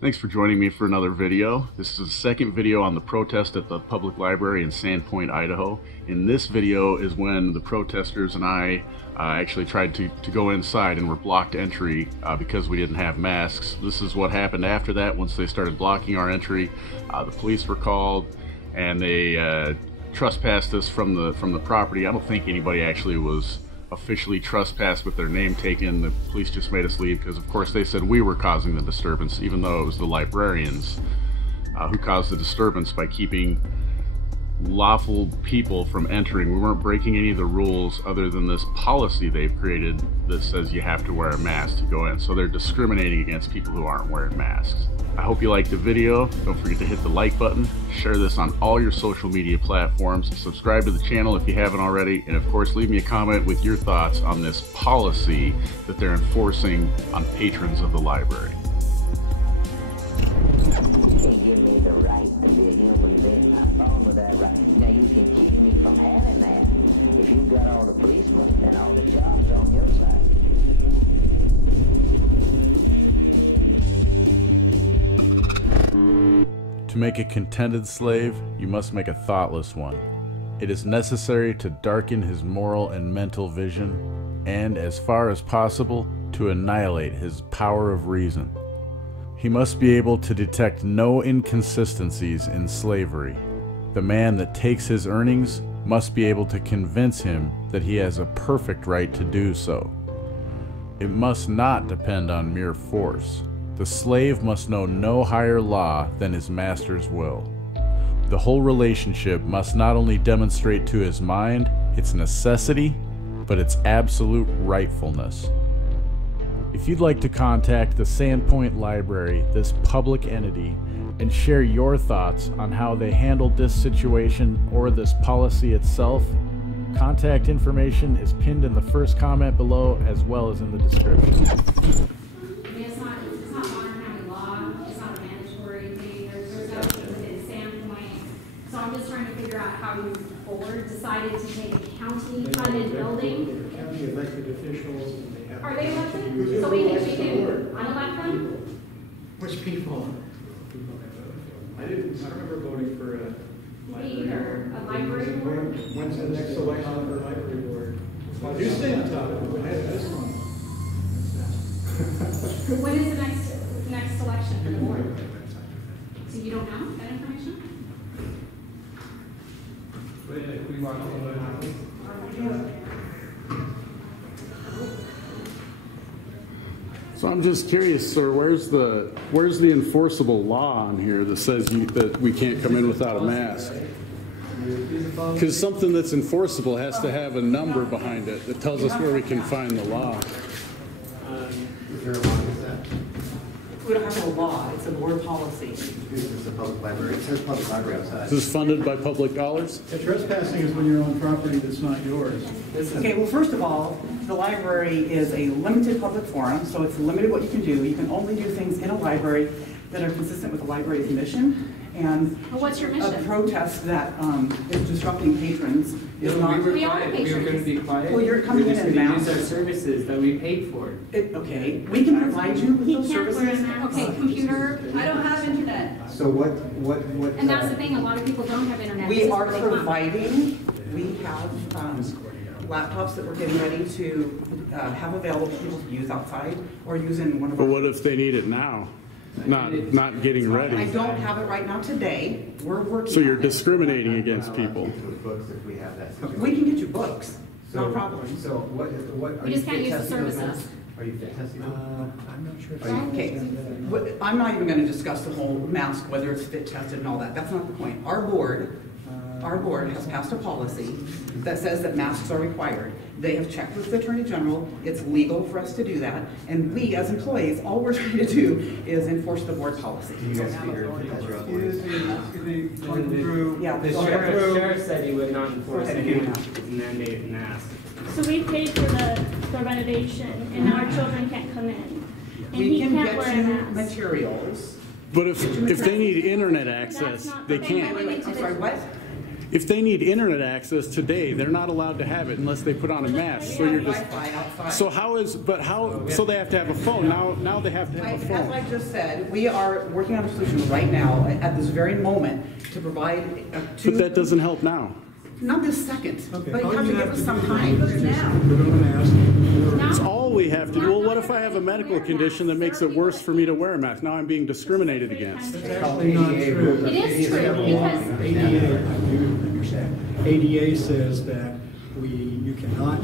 Thanks for joining me for another video. This is the second video on the protest at the public library in Sandpoint, Idaho. In this video is when the protesters and I actually tried to go inside and were blocked entry because we didn't have masks. This is what happened after that. Once they started blocking our entry, the police were called and they trespassed us from the property. I don't think anybody actually was officially trespassed with their name taken. The police just made us leave because of course they said we were causing the disturbance, even though it was the librarians who caused the disturbance by keeping lawful people from entering. We weren't breaking any of the rules other than this policy they've created that says you have to wear a mask to go in. So they're discriminating against people who aren't wearing masks. I hope you liked the video. Don't forget to hit the like button, share this on all your social media platforms, subscribe to the channel if you haven't already, and of course leave me a comment with your thoughts on this policy that they're enforcing on patrons of the library. You can't give me the right to be a human being. I'm fine with that right. Now you can keep me from having that if you've got all the policemen and all the jobs on your side. To make a contented slave, you must make a thoughtless one. It is necessary to darken his moral and mental vision, and, as far as possible, to annihilate his power of reason. He must be able to detect no inconsistencies in slavery. The man that takes his earnings must be able to convince him that he has a perfect right to do so. It must not depend on mere force. The slave must know no higher law than his master's will. The whole relationship must not only demonstrate to his mind its necessity, but its absolute rightfulness. If you'd like to contact the Sandpoint Library, this public entity, and share your thoughts on how they handled this situation or this policy itself, contact information is pinned in the first comment below as well as in the description. I'm just trying to figure out how your board decided to take a county-funded building. County elected officials. And they have Are they elected? So we can unelect them? Which people? I remember voting for a library. Either a library board. When's the next election for library board? You stay on top of it. This one. When is the next election for the board? So you don't know that information? So I'm just curious, sir, where's the enforceable law on here that says that we can't come in without a mask? Because something that's enforceable has to have a number behind it that tells us where we can find the law. Is there a law with that? We don't have a law, it's a board policy. It's a public library. It says public library outside. Is this funded by public dollars? Trespassing is when you're on property that's not yours. Okay, well, first of all, the library is a limited public forum, so it's limited what you can do. You can only do things in a library that are consistent with the library's mission. And well, what's your mission? A protest that is disrupting patrons is not. We are patrons. We were going to be quiet. Well, you're coming in and use our services that we paid for. Okay, we can provide you with those services. Okay, computer. I don't have internet. So what? And that's the thing. A lot of people don't have internet. We are providing. We have laptops that we're getting ready to have available for people to use outside or use in one of our. But what if they need it now? Not getting ready. I don't have it right now today. We're working. So you're discriminating against people. We can get you books. No problem. So what? We just can't use the services. Are you fit testing them? I'm not sure. Okay. I'm not even going to discuss the whole mask, whether it's fit tested and all that. That's not the point. Our board has passed a policy that says that masks are required. They have checked with the Attorney General. It's legal for us to do that. And we, as employees, all we're trying to do is enforce the board policy. Do you guys figure Yeah. The sheriff said he would not enforce any mandated masks. So we paid for the renovation, and now our children can't come in. And We he can can't get wear a you mask. materials. But if they need internet access, they can't. I'm sorry, what? If they need internet access today, they're not allowed to have it unless they put on a mask. So you're just. Wi-Fi outside. So how is? But how? So they have to have a phone now. They have to have a As phone. I just said, we are working on a solution right now, at this very moment, to provide to. But that doesn't help now. Not this second, Okay. but you All have to give us some time. Put on a mask. That's all we have to do. Well, what if I have a medical condition that makes it worse for me to wear a mask? Now I'm being discriminated against. It's actually not true. It is true, because ADA, I do understand. ADA says that you cannot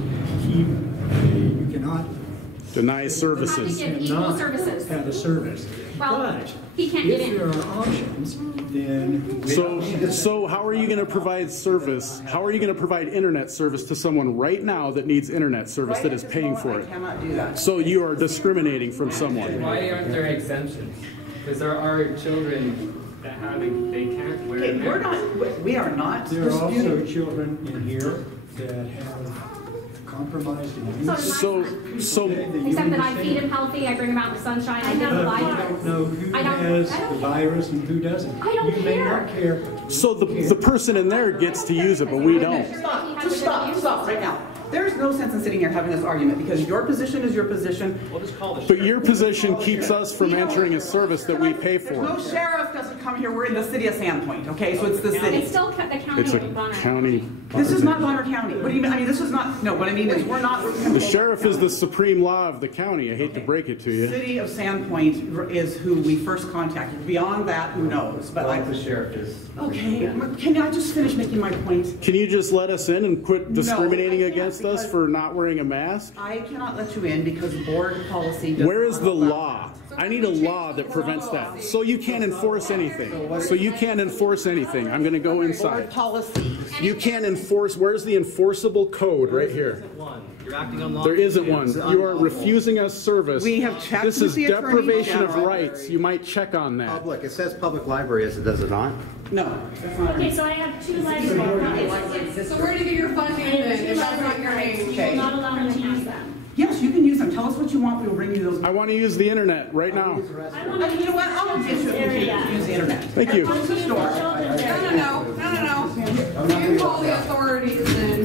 Deny services. Have to give equal services. have a service. Well, But he can't get if in. there are options, then So how are you going to provide service? How are you going to provide internet service to someone right now that needs internet service that is paying for I it? cannot do that. So you are discriminating from someone. Why aren't there exemptions? Because there are children that they can't wear a Okay, mask. we are not there are also disputing. children in here that have compromised immune So So except that I feed him healthy, I bring him out in the sunshine, I never You lie. don't know who I don't- has I don't the virus and who doesn't. I don't You may care. not care. so the person in there gets to use it, but we don't. Stop, just stop right now. There's no sense in sitting here having this argument, because your position is your position. But your position keeps us from entering a service that we pay No for. sheriff doesn't come here, we're in the city of Sandpoint, okay, so it's the It's city. still the county It's a of Bonner. county. This is not Bonner County. What do you mean? I mean, this is not, no, what I mean is, we're not. The sheriff is the supreme law of the county. I hate to break it to you. City of Sandpoint is who we first contacted. Beyond that, who knows? But The sheriff is. okay, can I just finish making my point? Can you just let us in and quit discriminating I can't, against us because- for not wearing a mask? I cannot let you in because board policy does Where is not the allow law? I need a law that prevents that. So you can't enforce anything. So you can't enforce anything. I'm going to go Board inside. policy. You can't enforce. Where's the enforceable code? Right here. You're acting unlawfully. There isn't one. You are refusing us service. We have checked This with is the Attorney deprivation of General. rights. You might check on that. Public, it says public library, does it not? No, that's not. Okay, so I have two libraries. So where do you get your funding then, if that's not your You name? will not allow me to use them. Yes, you can use them. Tell us what you want. We will bring you those. I want to use the internet right now. I want to You know what? I'll get you to use the internet. Thank you. I want to use the children No, there. no. You call the authorities then.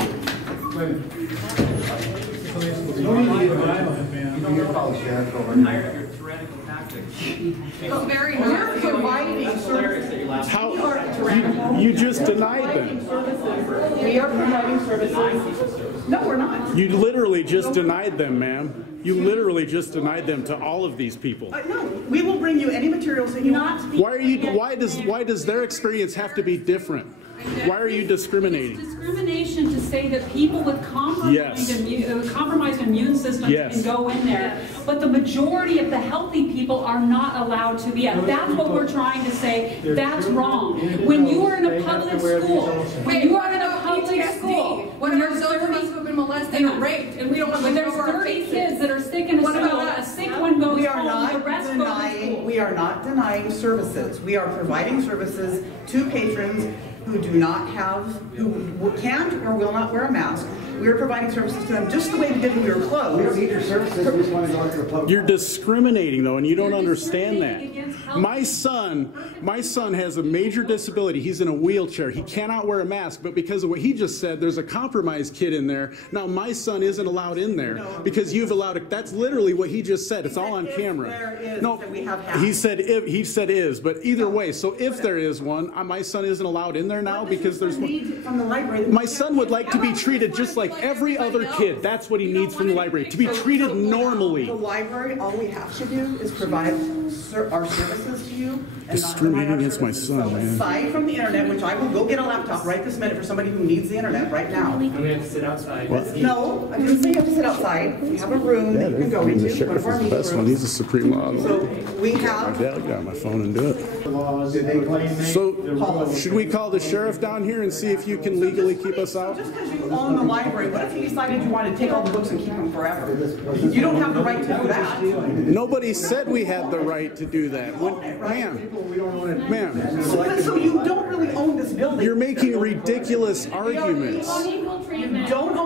Tired of your tyrannical tactics. It's very We're hard. providing Hilarious that you laugh. How? You just denied them. services. We are providing services. No, we're not. You literally just denied them, ma'am. You literally just denied them to all of these people. No, we will bring you any materials that you want. Why are you? Why does their experience have to be different? Why are you discriminating? It's discrimination to say that people with Yes. compromised immune systems Yes. can go in there, but the majority of the healthy people are not allowed to be. That's what we're trying to say. That's wrong. When you are in a public school, when you are in a public school, What when about there's those of us 30 who have been molested or raped and we don't have when to there's know our 30 cases? kids that are sick in a What about school, a us? sick one goes We are home, the not rest go to denying, school. we are not denying services. We are providing services to patrons who do not have, who can't or will not wear a mask. We are providing services to them just the way we did when we were closed. We don't need your services, we just want to go into the public. You're discriminating though, and you don't You're understand that. discriminating against healthy My son has a major disability. He's in a wheelchair. He cannot wear a mask, but because of what he just said, there's a compromised kid in there. Now my son isn't allowed in there because you've allowed it. That's literally what he just said. It's all on If camera. there is, No, then we have half. he said is, but either way. So if there is one, my son isn't allowed in there now because there's one. Need from the library. My son would like to be treated just like every other kid. That's what he needs from the library, to be treated normally. The library, all we have to do is provide our services to you. And not Discriminating deny our against my services. son, So man. aside from the internet, which I will go get a laptop right this minute for somebody who needs the internet right now. And we have to sit outside. No, I didn't say you have to sit outside. We have a room that you can go into. One of our meeting rooms. He's the supreme law. So we have. Dad will get on my phone and do it. Laws, did they claim they? So, should we call the sheriff down here and see if you can legally keep us out? Just because you own the library, what if you decided you wanted to take all the books and keep them forever? You don't have the right to do that. Nobody said we had the right to do that. Ma'am, So you don't really own this building. you're making ridiculous arguments. Unequal treatment. You don't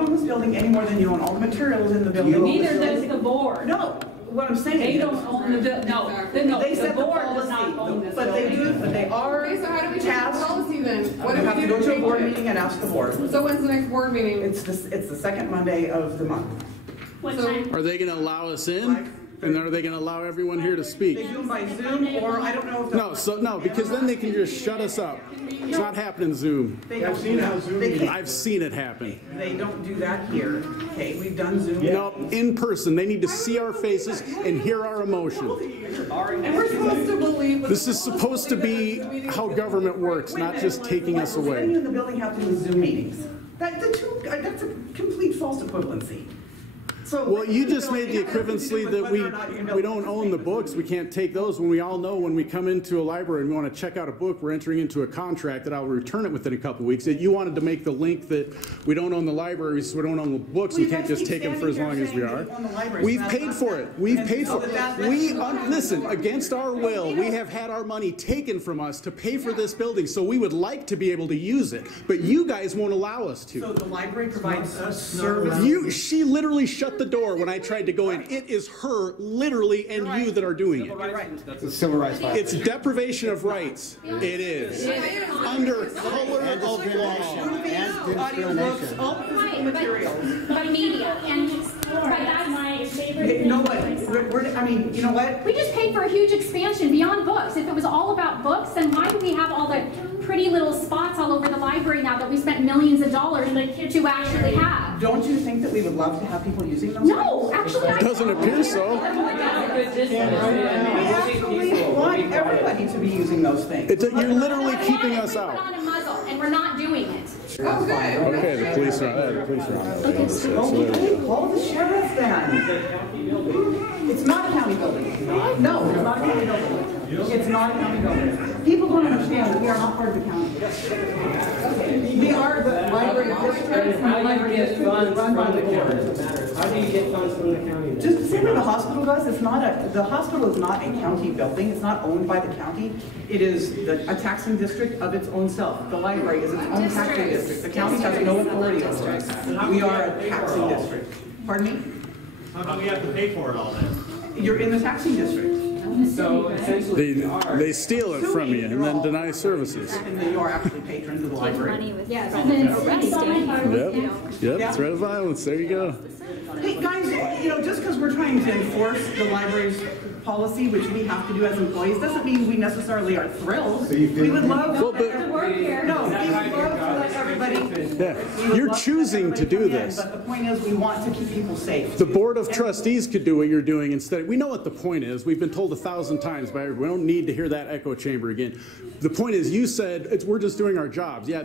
own this building any more than you own all the materials in the building. Neither does the board. No, what I'm saying They is. don't own the bill, no, They the set the board does not own policy, this but they building. do, but they are Okay, so how do we change the tasked. policy then? What You do have we to do go to to a change board it? meeting and ask the board. So when's the next board meeting? It's the second Monday of the month. What So- time? Are they going to allow us in? And are they going to allow everyone here to speak? They do them by Zoom, or I don't know if. No, because then they can just shut us up. It's not happening Zoom. They don't do that. They can't. I've seen it happen. They don't do that here. Okay, we've done Zoom. No, in person. They need to see our faces and hear our emotion. And we're supposed to believe. that This the is supposed to be how government works, not just taking us What does away. venue in the building have to do with Zoom meetings? That's a complete false equivalency. So Well, you just made the equivalency that we don't own the books. We can't take those when we all know when we come into a library and we want to check out a book, we're entering into a contract that I'll return it within a couple of weeks. That you wanted to make the link that we don't own the libraries, so we don't own the books. Well, We you can't guys just keep take them for as standing long as we here are. saying you own the libraries. We've That's paid not for true. it. We've And paid so for it. that's Listen, against our will, we have had our money taken from us to pay for this building, so we would like to be able to use it, but you guys won't allow us So to. the library provides service. She literally shut the door when I tried to go in. It is her, literally, and you that are doing it. It's civil rights violation. It's deprivation of rights. It is. Under color of law. Audiobooks, all physical materials. By media, and, but that's, My favorite No, thing. but, I mean, you know what? we just paid for a huge expansion beyond books. If it was all about books, then why do we have all the pretty little spots all over the library now that we spent millions of dollars to actually have? Don't you think that we would love to have people using those? No, actually, I Doesn't appear so. We actually want everybody to be using those things. You're literally keeping us Put out. on a muzzle, and we're not doing it. Oh, good. Okay, the police are on. Call the sheriff then. It's not a county building. No, it's not a county building. It's not a county building. People don't understand that we are not part of the county. We are the library district. How do you get funds run by from the the board. county? How do you get funds from the county? Just the same way the hospital does. It's not the hospital is not a county building. It's not owned by the county. It is a taxing district of its own self. The library is its own taxing district. The county has no authority over us. We are a taxing district. Pardon me? How come we have to pay for it all then? You're in the taxing district. So essentially, They steal it from you and then deny services. And then you are actually patrons of the library. Yes, and then it's Yep, threat of violence. There you go. Hey, guys, just because we're trying to enforce the library's policy, which we have to do as employees, doesn't mean we necessarily are thrilled. We would love Well, but- to work here. No, we would love to let everybody. Yeah, you're choosing to do this. But the point is, we want to keep people safe. The Board of Trustees could do what you're doing instead. We know what the point is. We've been told 1,000 times by everyone. We don't need to hear that echo chamber again. The point is, you said we're just doing our jobs. Yeah,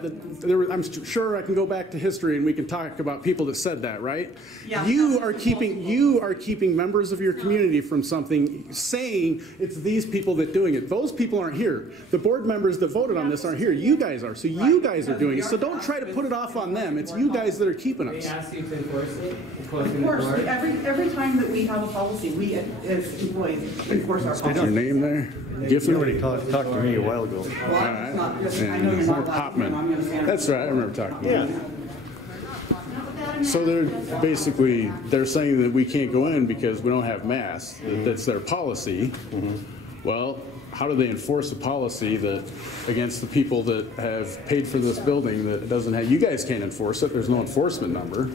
I'm sure I can go back to history and we can talk about people that said that, right? Yeah. You are keeping members of your community from something, saying it's these people that doing it. Those people aren't here. The board members that voted on this aren't here. You guys are. So you guys are doing it. So don't try to put it off on them. It's you guys that are keeping they us. ask you to enforce it? Of course, every time that we have a policy, we as employees enforce our Is your policy. name there? You Giffen? already talked to me a while ago. Well, it's not- I know you're not allowed to, and I'm gonna stand. That's right, I remember talking about it. So they're saying that we can't go in because we don't have masks. That's their policy. Well, how do they enforce a policy that against the people that have paid for this building that doesn't have, you guys can't enforce it, there's no enforcement number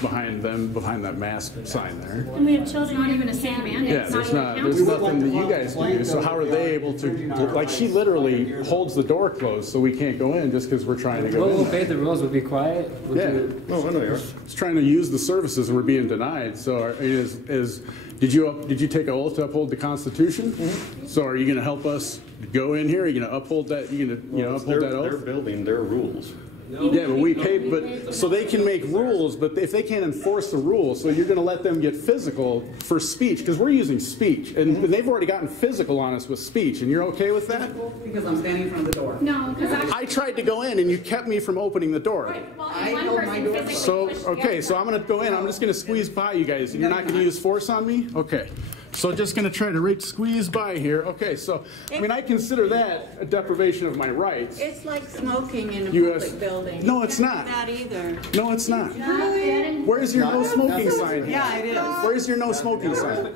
behind that mask sign there. And we have children. not even a sand mandate. Yeah, It's there's not even there's counted. nothing that you guys can do, so how are they able to, like, she literally holds the door closed so we can't go in just because we're trying to go We'll in. obey the rules, we'll be quiet. We'll Yeah. do- No, I know you are. It's trying to use the services and we're being denied, so did you take an oath to uphold the Constitution? So are you gonna help us go in here? Are you gonna uphold that, uphold that Their oath? building, their rules. Yeah, but we paid, so they can make rules, but if they can't enforce the rules, so you're gonna let them get physical for speech, because we're using speech, and they've already gotten physical on us with speech, and you're okay with that? Because I'm standing in front of the door. No, because I tried to go in and you kept me from opening the door. well, I one held my person door. physically So, pushed the okay, other so I'm gonna go in, I'm just gonna squeeze by you guys, and you're not gonna use force on me? Okay. So just gonna try to squeeze by here. Okay, so, I mean, I consider that a deprivation of my rights. It's like smoking in a US public building. No, it's not. Not either. No, it's not. Really? Where's your no smoking sign? Yeah, it is. Where's your no smoking sign?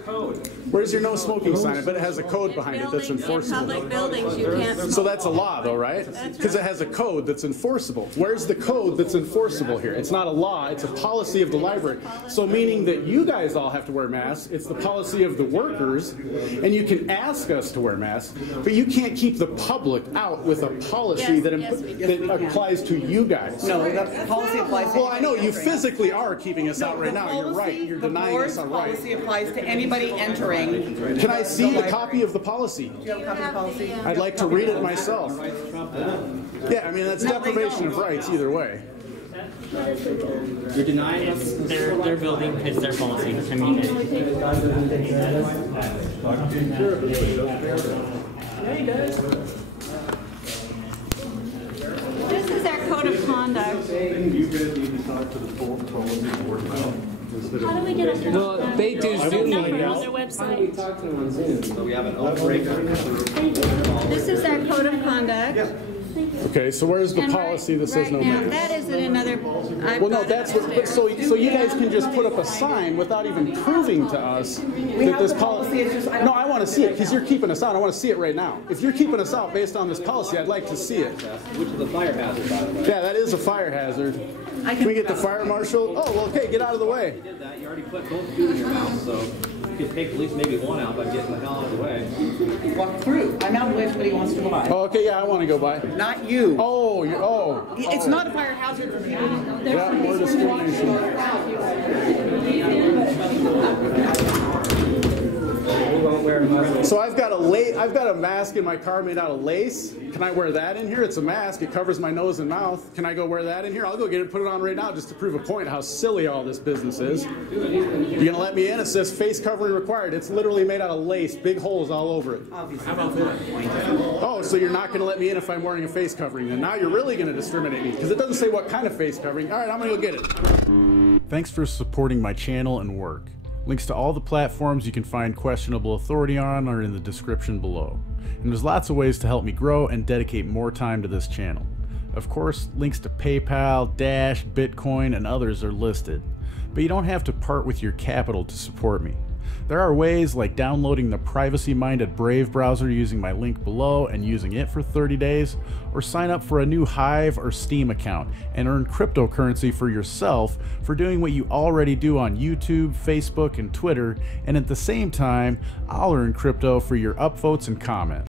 Where's your no smoking sign? I bet it has a code behind it that's enforceable. In public buildings, you can't smoke. So that's a law though, right? Because it has a code that's enforceable. Where's the code that's enforceable here? It's not a law, it's a policy of the library. So meaning that you guys all have to wear masks, it's the policy of the workers, and you can ask us to wear masks, but you can't keep the public out with a policy that applies to you guys. No, the policy applies to Well, I know you physically are keeping us out right now. You're right. You're denying us our right. The policy applies to anybody entering. Can I see the copy of the policy? Do you have a copy of the policy? I'd like to read it myself. Yeah, I mean, that's deprivation of rights either way. You're denying us their building, it's their policy. I mean, This is our code of conduct. You guys need to talk to the policy board about. How do we get a Well, they do Zoom number on meetings. their website? Talk to them on Zoom. so we have an outbreak. This is our code of conduct. Okay, so where's the And policy that says no right now, mask? that is in another. Well, no, that's what. But so you guys can just put up a sign without even proving to us that this policy. No, I want to see it because you're keeping us out. I want to see it right now. If you're keeping us out based on this policy, I'd like to see it. Which is a fire hazard, by the way. Yeah, that is a fire hazard. Can we get the fire marshal? Oh, well, okay, get out of the way. You did that. You already put both food in your mouth, so you could take at least maybe one out by getting the hell out of the way. Walk through. I'm out of the way if somebody wants to go by. Oh, okay, yeah, I want to go by. Not you. Oh, It's not a fire hazard for people. Yeah, more discrimination. So I've got a mask in my car made out of lace. Can I wear that in here? It's a mask. It covers my nose and mouth. Can I go wear that in here? I'll go get it and put it on right now just to prove a point how silly all this business is. You're gonna let me in? It says face covering required. It's literally made out of lace, big holes all over it. Obviously, that's not the point. Oh, so you're not gonna let me in if I'm wearing a face covering. Then now you're really gonna discriminate me because it doesn't say what kind of face covering. All right, I'm gonna go get it. Thanks for supporting my channel and work. Links to all the platforms you can find questionable authority on are in the description below. And there's lots of ways to help me grow and dedicate more time to this channel. Of course, links to PayPal, Dash, Bitcoin, and others are listed. But you don't have to part with your capital to support me. There are ways like downloading the privacy-minded Brave browser using my link below and using it for 30 days, or sign up for a new Hive or Steam account and earn cryptocurrency for yourself for doing what you already do on YouTube, Facebook, and Twitter, and at the same time, I'll earn crypto for your upvotes and comments.